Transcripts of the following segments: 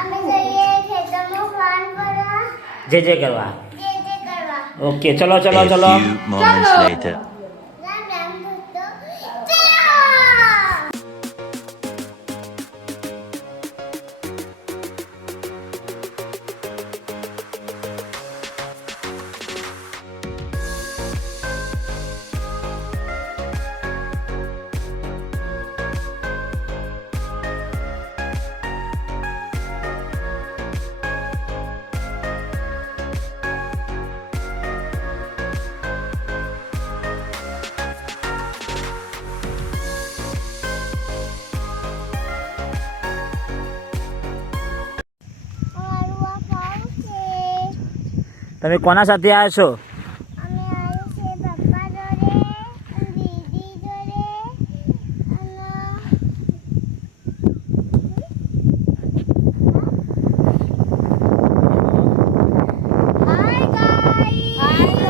અમે જઈએ ખેતરમાં ફોન કરવા જે કરવા. જે કરવા ઓકે ચલો ચલો A ચલો. few moments later. Ram Ram દોસ્તો ચલો અમારું આ ફાર્મ છે તમે કોના સાથે આવ્યા છો? અમે આવ્યું છે પપ્પા જોડે અને દીદી જોડે અને હાય ગાઈસ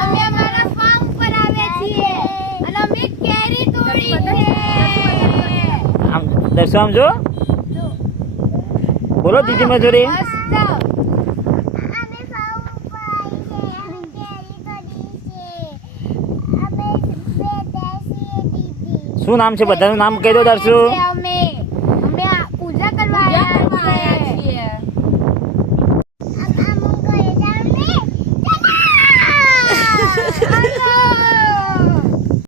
અમે અમારા ફાર્મ પર આવ્યા છીએ અને અમે કેરી તોડી છે આમ દર્શો આમ જો. બોલો દીદી મેં જોડે. અમે ફાર્મ ઉપર આવી છે અમે કેરી તોડી છે અમે બે દેશી દીદી શું નામ છે બધાનું નામ કહી દો દર્શો.